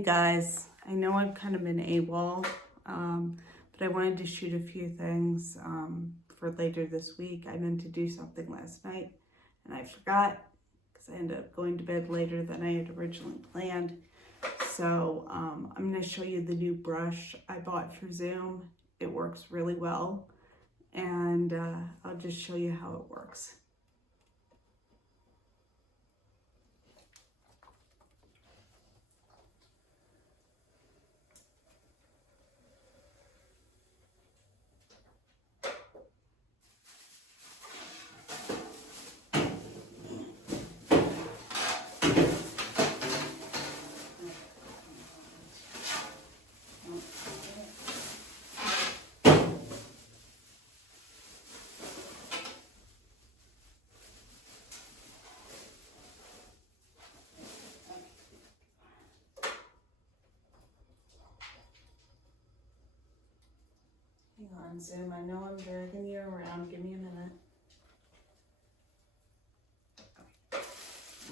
Hey guys, I know I've kind of been AWOL, but I wanted to shoot a few things for later this week. I meant to do something last night and I forgot because I ended up going to bed later than I had originally planned. So I'm going to show you the new brush I bought for Zoom. It works really well, and I'll just show you how it works. Hang on, Zoom. I know I'm dragging you around. Give me a minute.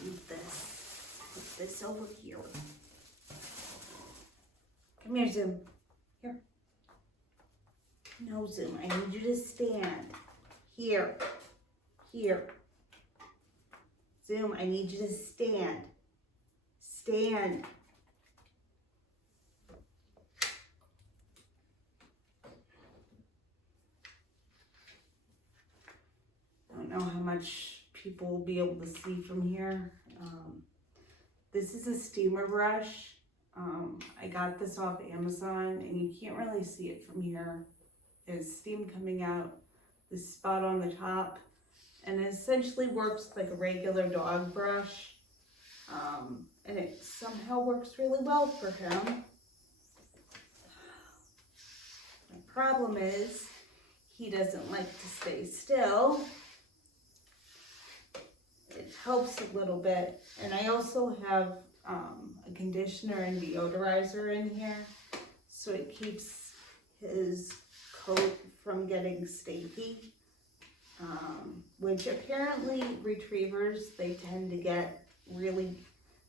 Move this. Put this over here. Come here, Zoom. Here. No, Zoom. I need you to stand. Here. Here. Zoom, I need you to stand. Stand. I don't know how much people will be able to see from here. This is a steamer brush. I got this off Amazon and you can't really see it from here. There's steam coming out, this spot on the top, and it essentially works like a regular dog brush. And it somehow works really well for him. My problem is he doesn't like to stay still. It helps a little bit. And I also have a conditioner and deodorizer in here, so it keeps his coat from getting stinky. Which apparently retrievers, they tend to get really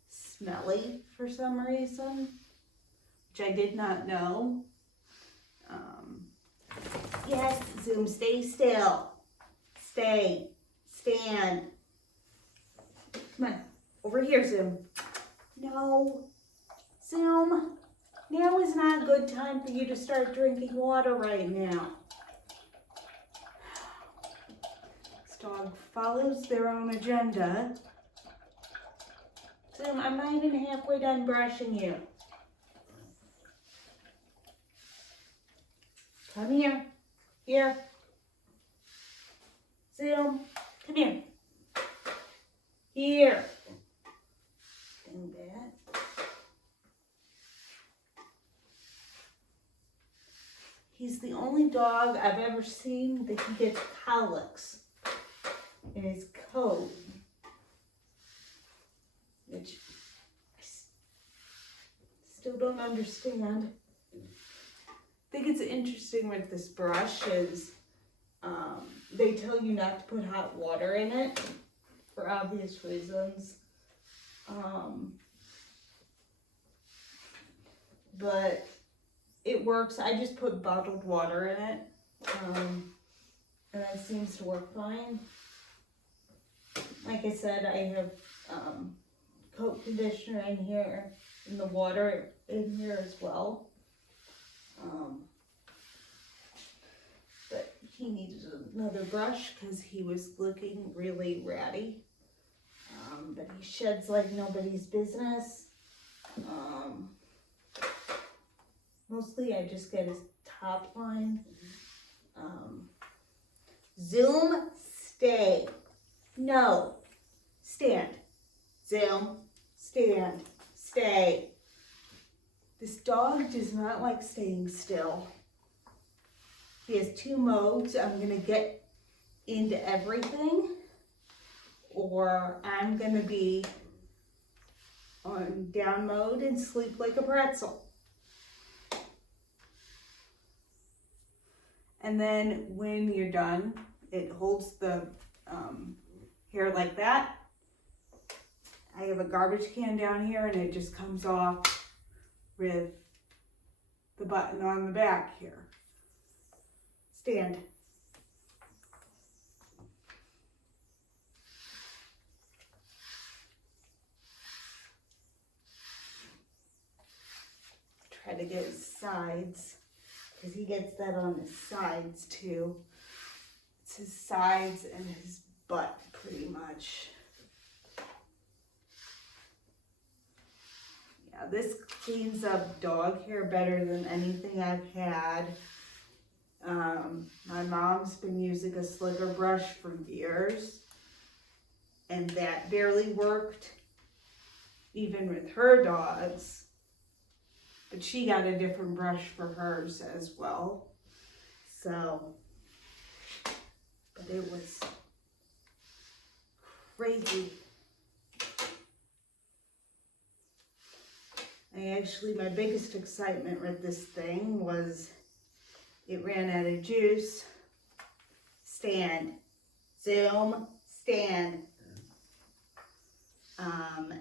smelly for some reason, which I did not know. Yes, Zoom, stay still. Stay. Stand. Come on, over here, Zoom. No. Zoom, now is not a good time for you to start drinking water right now. This dog follows their own agenda. Zoom, I'm not even halfway done brushing you. Come here. Here. Zoom, come here. Here. Do that. He's the only dog I've ever seen that he gets colics in his coat, which I still don't understand. I think it's interesting with this brush is they tell you not to put hot water in it for obvious reasons. But it works. I just put bottled water in it, and that seems to work fine. Like I said, I have coat conditioner in here and the water in here as well. But he needed another brush because he was looking really ratty. But he sheds like nobody's business. Mostly I just get his top line. Zoom, stay. No, stand. Zoom, stand, stay. This dog does not like staying still. He has two modes. I'm gonna get into everything, or I'm gonna be on down mode and sleep like a pretzel. And then when you're done, it holds the hair like that. I have a garbage can down here and it just comes off with the button on the back here. Stand. Try to get his sides, because he gets that on his sides too. It's his sides and his butt pretty much. Yeah, this cleans up dog hair better than anything I've had. My mom's been using a slicker brush for years, and that barely worked, even with her dogs. But she got a different brush for hers as well. So, but it was crazy. My biggest excitement with this thing was it ran out of juice. Stand. Zoom. Stand.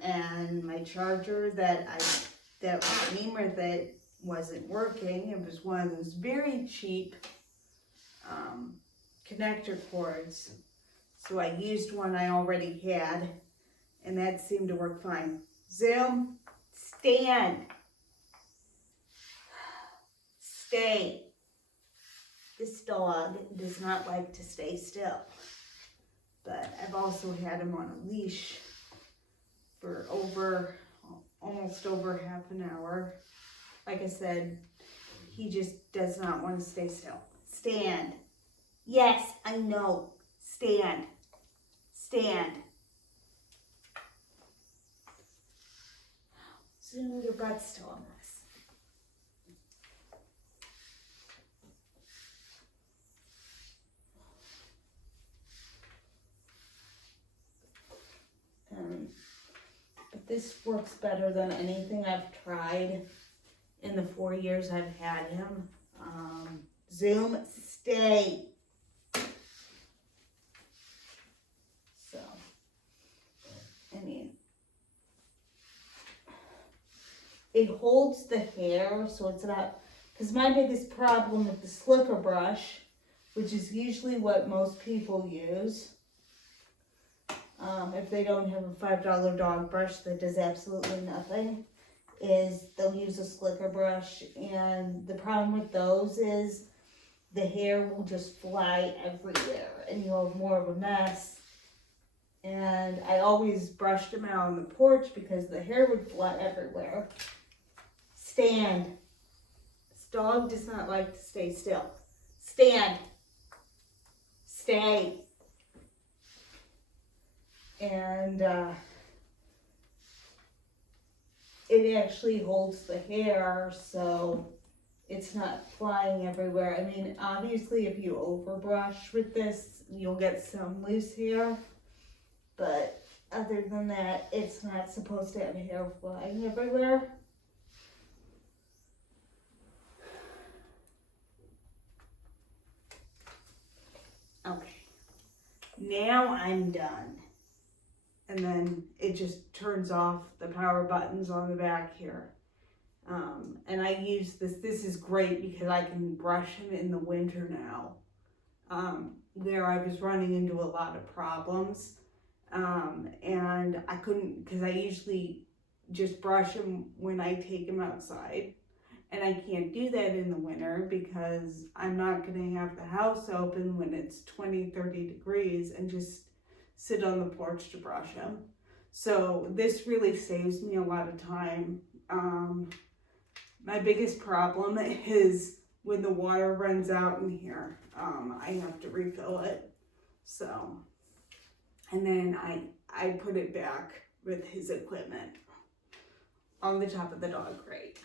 And my charger that came with it wasn't working. It was one of those very cheap connector cords. So I used one I already had, and that seemed to work fine. Zoom. Stand. Stay. This dog does not like to stay still. But I've also had him on a leash for almost over half an hour. Like I said, he just does not want to stay still. Stand. Yes, I know. Stand. Stand. Zoom, your butt's still on this. But this works better than anything I've tried in the 4 years I've had him. Zoom, stay. So, I mean, it holds the hair, so it's not, because my biggest problem with the slicker brush, which is usually what most people use, if they don't have a $5 dog brush that does absolutely nothing, is they'll use a slicker brush, and the problem with those is the hair will just fly everywhere and you'll have more of a mess. And I always brushed them out on the porch because the hair would fly everywhere. Stand. This dog does not like to stay still. Stand. Stay. And it actually holds the hair so it's not flying everywhere. I mean, obviously if you overbrush with this, you'll get some loose hair, but other than that, it's not supposed to have hair flying everywhere. Okay, now I'm done. And then it just turns off the power buttons on the back here. And I use this is great because I can brush him in the winter now. There I was running into a lot of problems. And I couldn't, because I usually just brush him when I take him outside. And I can't do that in the winter because I'm not going to have the house open when it's 20, 30 degrees and just sit on the porch to brush him. So this really saves me a lot of time. My biggest problem is when the water runs out in here, I have to refill it. So, and then I put it back with his equipment on the top of the dog crate.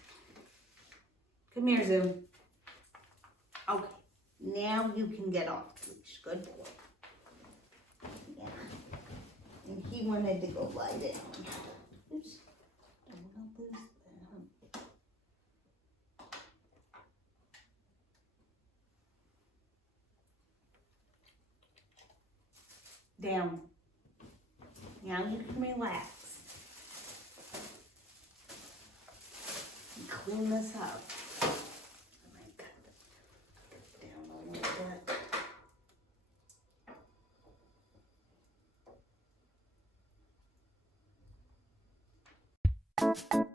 Come here, Zoom. Okay, now you can get off the leash. Good boy. Yeah. And he wanted to go lie down. Oops. Don't want to lose them. Down. Now you can relax. clean this up. I might cut it down a little bit.